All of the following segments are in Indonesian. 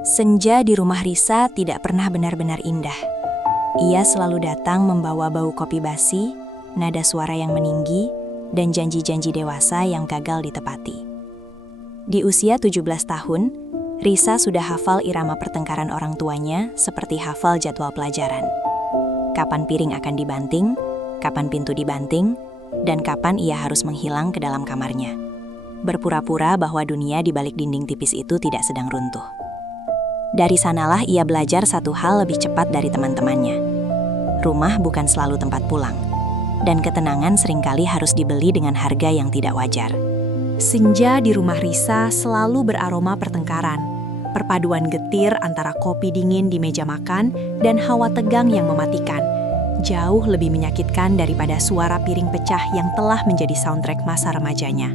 Senja di rumah Risa tidak pernah benar-benar indah. Ia selalu datang membawa bau kopi basi, nada suara yang meninggi, dan janji-janji dewasa yang gagal ditepati. Di usia 17 tahun, Risa sudah hafal irama pertengkaran orang tuanya seperti hafal jadwal pelajaran. Kapan piring akan dibanting, kapan pintu dibanting, dan kapan ia harus menghilang ke dalam kamarnya. Berpura-pura bahwa dunia di balik dinding tipis itu tidak sedang runtuh. Dari sanalah ia belajar satu hal lebih cepat dari teman-temannya. Rumah bukan selalu tempat pulang, dan ketenangan seringkali harus dibeli dengan harga yang tidak wajar. Senja di rumah Risa selalu beraroma pertengkaran. Perpaduan getir antara kopi dingin di meja makan dan hawa tegang yang mematikan. Jauh lebih menyakitkan daripada suara piring pecah yang telah menjadi soundtrack masa remajanya.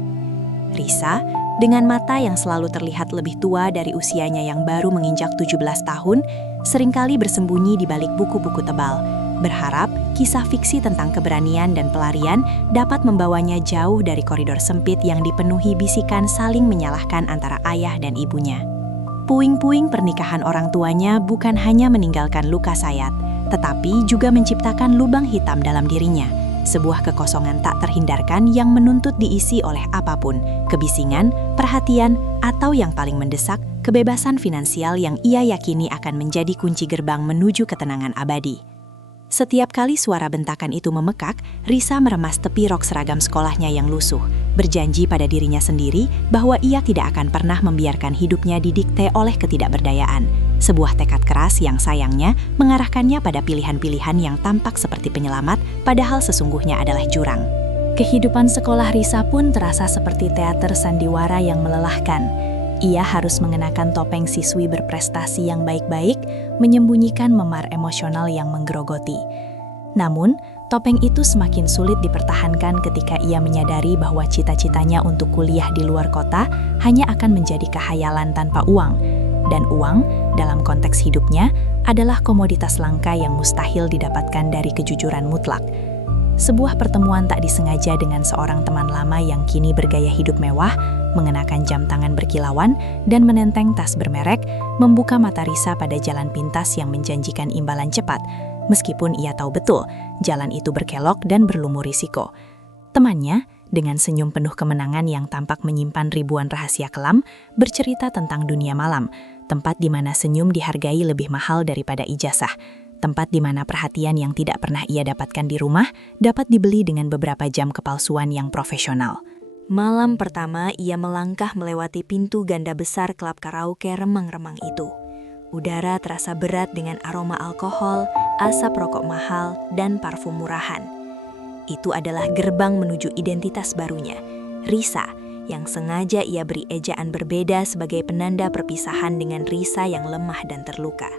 Risa, dengan mata yang selalu terlihat lebih tua dari usianya yang baru menginjak 17 tahun, seringkali bersembunyi di balik buku-buku tebal, berharap kisah fiksi tentang keberanian dan pelarian dapat membawanya jauh dari koridor sempit yang dipenuhi bisikan saling menyalahkan antara ayah dan ibunya. Puing-puing pernikahan orang tuanya bukan hanya meninggalkan luka sayat, tetapi juga menciptakan lubang hitam dalam dirinya. Sebuah kekosongan tak terhindarkan yang menuntut diisi oleh apapun, kebisingan, perhatian, atau yang paling mendesak, kebebasan finansial yang ia yakini akan menjadi kunci gerbang menuju ketenangan abadi. Setiap kali suara bentakan itu memekak, Risa meremas tepi rok seragam sekolahnya yang lusuh, berjanji pada dirinya sendiri bahwa ia tidak akan pernah membiarkan hidupnya didikte oleh ketidakberdayaan. Sebuah tekad keras yang sayangnya mengarahkannya pada pilihan-pilihan yang tampak seperti penyelamat, padahal sesungguhnya adalah jurang. Kehidupan sekolah Risa pun terasa seperti teater sandiwara yang melelahkan. Ia harus mengenakan topeng siswi berprestasi yang baik-baik, menyembunyikan memar emosional yang menggerogoti. Namun, topeng itu semakin sulit dipertahankan ketika ia menyadari bahwa cita-citanya untuk kuliah di luar kota hanya akan menjadi khayalan tanpa uang. Dan uang, dalam konteks hidupnya, adalah komoditas langka yang mustahil didapatkan dari kejujuran mutlak. Sebuah pertemuan tak disengaja dengan seorang teman lama yang kini bergaya hidup mewah, mengenakan jam tangan berkilauan, dan menenteng tas bermerek, membuka mata Risa pada jalan pintas yang menjanjikan imbalan cepat, meskipun ia tahu betul jalan itu berkelok dan berlumur risiko. Temannya, dengan senyum penuh kemenangan yang tampak menyimpan ribuan rahasia kelam, bercerita tentang dunia malam, tempat di mana senyum dihargai lebih mahal daripada ijazah. Tempat di mana perhatian yang tidak pernah ia dapatkan di rumah dapat dibeli dengan beberapa jam kepalsuan yang profesional. Malam pertama, ia melangkah melewati pintu ganda besar klub karaoke remang-remang itu. Udara terasa berat dengan aroma alkohol, asap rokok mahal, dan parfum murahan. Itu adalah gerbang menuju identitas barunya, Risa, yang sengaja ia beri ejaan berbeda sebagai penanda perpisahan dengan Risa yang lemah dan terluka.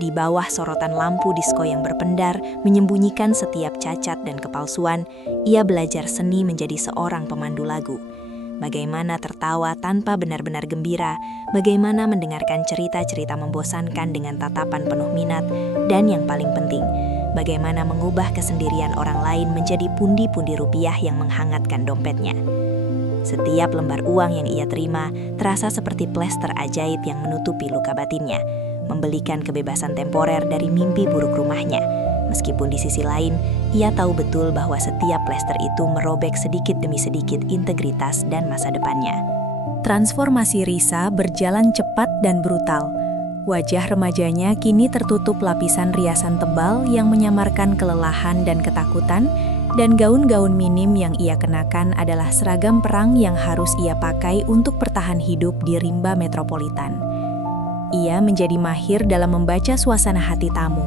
Di bawah sorotan lampu disko yang berpendar, menyembunyikan setiap cacat dan kepalsuan, ia belajar seni menjadi seorang pemandu lagu. Bagaimana tertawa tanpa benar-benar gembira, bagaimana mendengarkan cerita-cerita membosankan dengan tatapan penuh minat, dan yang paling penting, bagaimana mengubah kesendirian orang lain menjadi pundi-pundi rupiah yang menghangatkan dompetnya. Setiap lembar uang yang ia terima terasa seperti plester ajaib yang menutupi luka batinnya, membelikan kebebasan temporer dari mimpi buruk rumahnya. Meskipun di sisi lain, ia tahu betul bahwa setiap plester itu merobek sedikit demi sedikit integritas dan masa depannya. Transformasi Risa berjalan cepat dan brutal. Wajah remajanya kini tertutup lapisan riasan tebal yang menyamarkan kelelahan dan ketakutan, dan gaun-gaun minim yang ia kenakan adalah seragam perang yang harus ia pakai untuk bertahan hidup di rimba metropolitan. Ia menjadi mahir dalam membaca suasana hati tamu,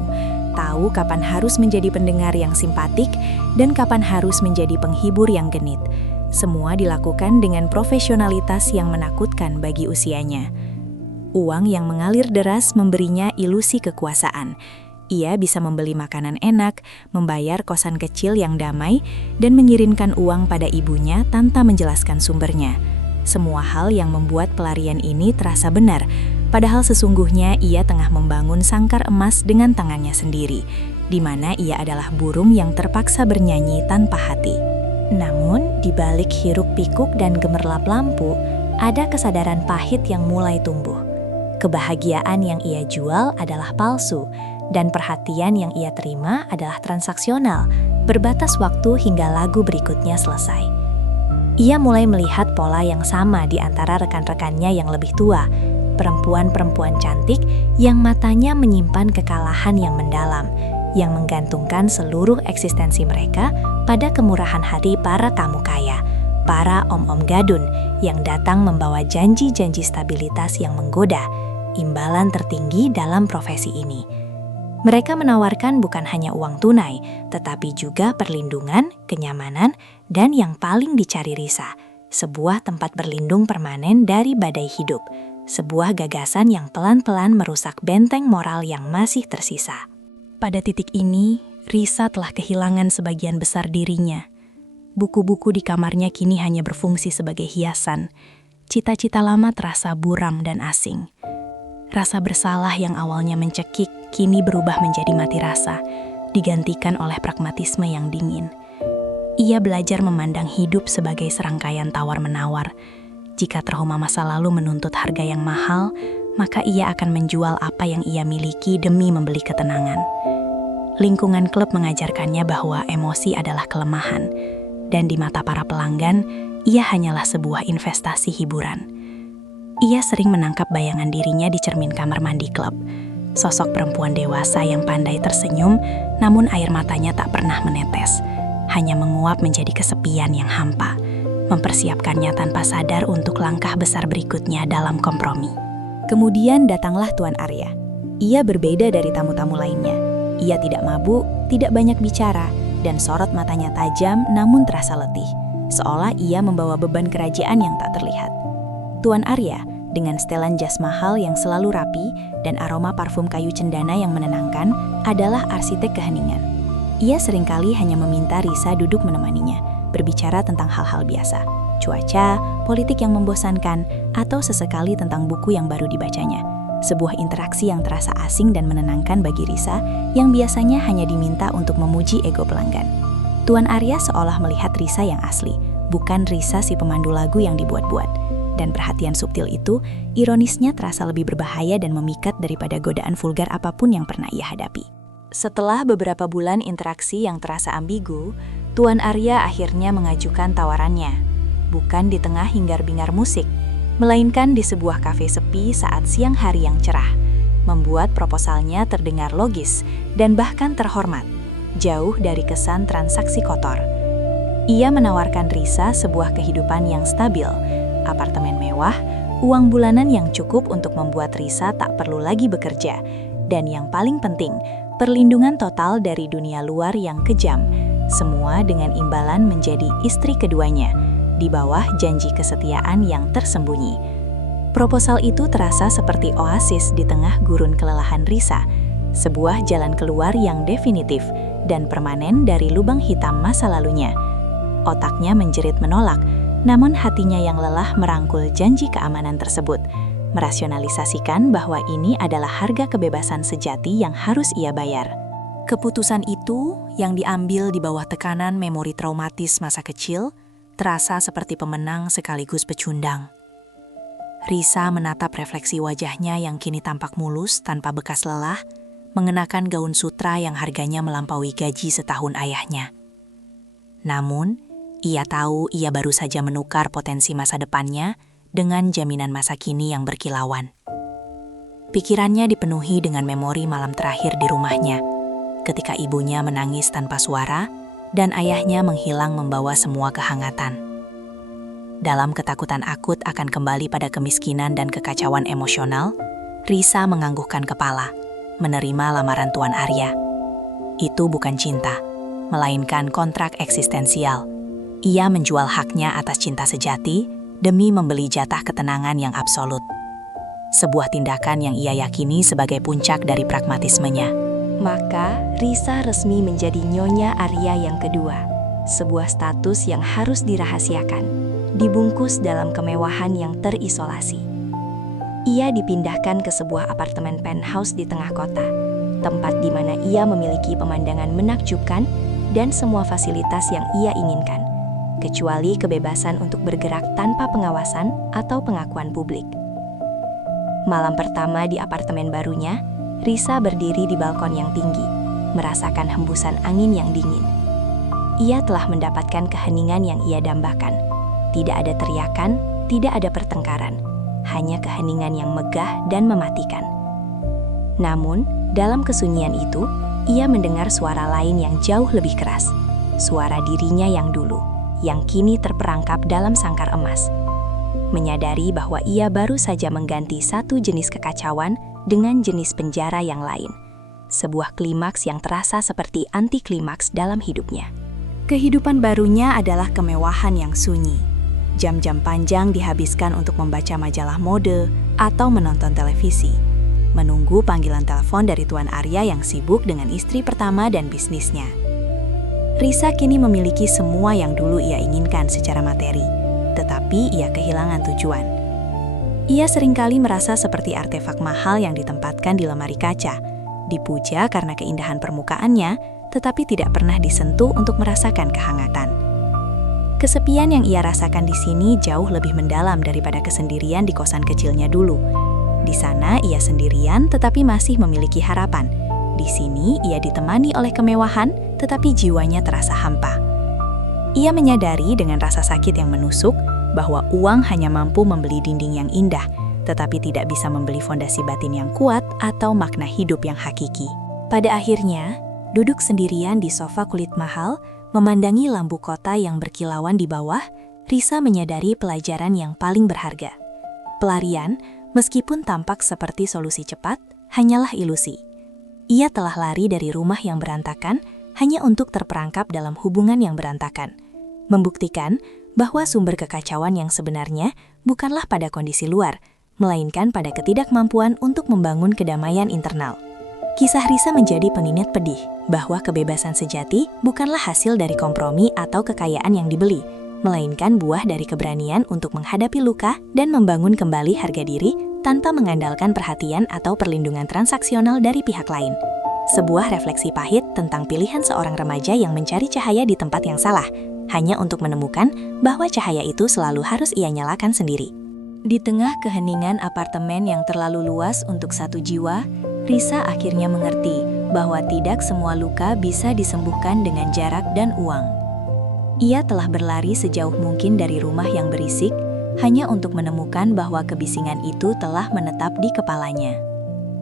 tahu kapan harus menjadi pendengar yang simpatik dan kapan harus menjadi penghibur yang genit. Semua dilakukan dengan profesionalitas yang menakutkan bagi usianya. Uang yang mengalir deras memberinya ilusi kekuasaan. Ia bisa membeli makanan enak, membayar kosan kecil yang damai, dan mengirimkan uang pada ibunya tanpa menjelaskan sumbernya. Semua hal yang membuat pelarian ini terasa benar, padahal sesungguhnya ia tengah membangun sangkar emas dengan tangannya sendiri, di mana ia adalah burung yang terpaksa bernyanyi tanpa hati. Namun, di balik hiruk-pikuk dan gemerlap lampu, ada kesadaran pahit yang mulai tumbuh. Kebahagiaan yang ia jual adalah palsu, dan perhatian yang ia terima adalah transaksional, berbatas waktu hingga lagu berikutnya selesai. Ia mulai melihat pola yang sama di antara rekan-rekannya yang lebih tua, perempuan-perempuan cantik yang matanya menyimpan kekalahan yang mendalam, yang menggantungkan seluruh eksistensi mereka pada kemurahan hati para kamu kaya, para om-om gadun yang datang membawa janji-janji stabilitas yang menggoda, imbalan tertinggi dalam profesi ini. Mereka menawarkan bukan hanya uang tunai, tetapi juga perlindungan, kenyamanan, dan yang paling dicari Risa, sebuah tempat berlindung permanen dari badai hidup, sebuah gagasan yang pelan-pelan merusak benteng moral yang masih tersisa. Pada titik ini, Risa telah kehilangan sebagian besar dirinya. Buku-buku di kamarnya kini hanya berfungsi sebagai hiasan. Cita-cita lama terasa buram dan asing. Rasa bersalah yang awalnya mencekik, kini berubah menjadi mati rasa, digantikan oleh pragmatisme yang dingin. Ia belajar memandang hidup sebagai serangkaian tawar-menawar. Jika trauma masa lalu menuntut harga yang mahal, maka ia akan menjual apa yang ia miliki demi membeli ketenangan. Lingkungan klub mengajarkannya bahwa emosi adalah kelemahan, dan di mata para pelanggan, ia hanyalah sebuah investasi hiburan. Ia sering menangkap bayangan dirinya di cermin kamar mandi klub. Sosok perempuan dewasa yang pandai tersenyum, namun air matanya tak pernah menetes. Hanya menguap menjadi kesepian yang hampa, mempersiapkannya tanpa sadar untuk langkah besar berikutnya dalam kompromi. Kemudian datanglah Tuan Arya. Ia berbeda dari tamu-tamu lainnya. Ia tidak mabuk, tidak banyak bicara, dan sorot matanya tajam namun terasa letih, seolah ia membawa beban kerajaan yang tak terlihat. Tuan Arya, dengan setelan jas mahal yang selalu rapi dan aroma parfum kayu cendana yang menenangkan, adalah arsitek keheningan. Ia seringkali hanya meminta Risa duduk menemaninya, berbicara tentang hal-hal biasa, cuaca, politik yang membosankan, atau sesekali tentang buku yang baru dibacanya. Sebuah interaksi yang terasa asing dan menenangkan bagi Risa, yang biasanya hanya diminta untuk memuji ego pelanggan. Tuan Arya seolah melihat Risa yang asli, bukan Risa si pemandu lagu yang dibuat-buat. Dan perhatian subtil itu, ironisnya terasa lebih berbahaya dan memikat daripada godaan vulgar apapun yang pernah ia hadapi. Setelah beberapa bulan interaksi yang terasa ambigu, Tuan Arya akhirnya mengajukan tawarannya. Bukan di tengah hingar-bingar musik, melainkan di sebuah kafe sepi saat siang hari yang cerah. Membuat proposalnya terdengar logis dan bahkan terhormat, jauh dari kesan transaksi kotor. Ia menawarkan Risa sebuah kehidupan yang stabil, apartemen mewah, uang bulanan yang cukup untuk membuat Risa tak perlu lagi bekerja, dan yang paling penting, perlindungan total dari dunia luar yang kejam, semua dengan imbalan menjadi istri keduanya, di bawah janji kesetiaan yang tersembunyi. Proposal itu terasa seperti oasis di tengah gurun kelelahan Risa, sebuah jalan keluar yang definitif dan permanen dari lubang hitam masa lalunya. Otaknya menjerit menolak, namun hatinya yang lelah merangkul janji keamanan tersebut, merasionalisasikan bahwa ini adalah harga kebebasan sejati yang harus ia bayar. Keputusan itu, yang diambil di bawah tekanan memori traumatis masa kecil, terasa seperti pemenang sekaligus pecundang. Risa menatap refleksi wajahnya yang kini tampak mulus tanpa bekas lelah, mengenakan gaun sutra yang harganya melampaui gaji setahun ayahnya. Namun, ia tahu ia baru saja menukar potensi masa depannya dengan jaminan masa kini yang berkilauan. Pikirannya dipenuhi dengan memori malam terakhir di rumahnya, ketika ibunya menangis tanpa suara dan ayahnya menghilang membawa semua kehangatan. Dalam ketakutan akut akan kembali pada kemiskinan dan kekacauan emosional, Risa menganggukkan kepala, menerima lamaran Tuan Arya. Itu bukan cinta, melainkan kontrak eksistensial. Ia menjual haknya atas cinta sejati demi membeli jatah ketenangan yang absolut. Sebuah tindakan yang ia yakini sebagai puncak dari pragmatismenya. Maka, Risa resmi menjadi Nyonya Arya yang kedua. Sebuah status yang harus dirahasiakan, dibungkus dalam kemewahan yang terisolasi. Ia dipindahkan ke sebuah apartemen penthouse di tengah kota, tempat di mana ia memiliki pemandangan menakjubkan dan semua fasilitas yang ia inginkan, kecuali kebebasan untuk bergerak tanpa pengawasan atau pengakuan publik. Malam pertama di apartemen barunya, Risa berdiri di balkon yang tinggi, merasakan hembusan angin yang dingin. Ia telah mendapatkan keheningan yang ia dambakan. Tidak ada teriakan, tidak ada pertengkaran, hanya keheningan yang megah dan mematikan. Namun, dalam kesunyian itu, ia mendengar suara lain yang jauh lebih keras. Suara dirinya yang dulu, yang kini terperangkap dalam sangkar emas. Menyadari bahwa ia baru saja mengganti satu jenis kekacauan dengan jenis penjara yang lain. Sebuah klimaks yang terasa seperti anti klimaks dalam hidupnya. Kehidupan barunya adalah kemewahan yang sunyi. Jam-jam panjang dihabiskan untuk membaca majalah mode atau menonton televisi. Menunggu panggilan telepon dari Tuan Arya yang sibuk dengan istri pertama dan bisnisnya. Risa kini memiliki semua yang dulu ia inginkan secara materi, tetapi ia kehilangan tujuan. Ia seringkali merasa seperti artefak mahal yang ditempatkan di lemari kaca, dipuja karena keindahan permukaannya, tetapi tidak pernah disentuh untuk merasakan kehangatan. Kesepian yang ia rasakan di sini jauh lebih mendalam daripada kesendirian di kosan kecilnya dulu. Di sana ia sendirian tetapi masih memiliki harapan. Di sini ia ditemani oleh kemewahan tetapi jiwanya terasa hampa. Ia menyadari dengan rasa sakit yang menusuk bahwa uang hanya mampu membeli dinding yang indah, tetapi tidak bisa membeli fondasi batin yang kuat atau makna hidup yang hakiki. Pada akhirnya, duduk sendirian di sofa kulit mahal, memandangi lampu kota yang berkilauan di bawah, Risa menyadari pelajaran yang paling berharga. Pelarian, meskipun tampak seperti solusi cepat, hanyalah ilusi. Ia telah lari dari rumah yang berantakan hanya untuk terperangkap dalam hubungan yang berantakan. Membuktikan bahwa sumber kekacauan yang sebenarnya bukanlah pada kondisi luar, melainkan pada ketidakmampuan untuk membangun kedamaian internal. Kisah Risa menjadi pengingat pedih bahwa kebebasan sejati bukanlah hasil dari kompromi atau kekayaan yang dibeli, melainkan buah dari keberanian untuk menghadapi luka dan membangun kembali harga diri tanpa mengandalkan perhatian atau perlindungan transaksional dari pihak lain. Sebuah refleksi pahit tentang pilihan seorang remaja yang mencari cahaya di tempat yang salah, hanya untuk menemukan bahwa cahaya itu selalu harus ia nyalakan sendiri. Di tengah keheningan apartemen yang terlalu luas untuk satu jiwa, Risa akhirnya mengerti bahwa tidak semua luka bisa disembuhkan dengan jarak dan uang. Ia telah berlari sejauh mungkin dari rumah yang berisik, hanya untuk menemukan bahwa kebisingan itu telah menetap di kepalanya.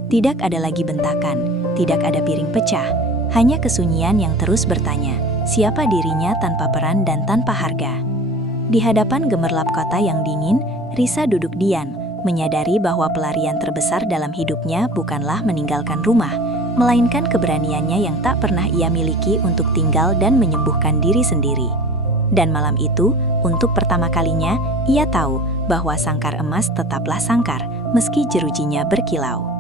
Tidak ada lagi bentakan, tidak ada piring pecah, hanya kesunyian yang terus bertanya, siapa dirinya tanpa peran dan tanpa harga. Di hadapan gemerlap kota yang dingin, Risa duduk diam, menyadari bahwa pelarian terbesar dalam hidupnya bukanlah meninggalkan rumah, melainkan keberaniannya yang tak pernah ia miliki untuk tinggal dan menyembuhkan diri sendiri. Dan malam itu, untuk pertama kalinya, ia tahu bahwa sangkar emas tetaplah sangkar, meski jerujinya berkilau.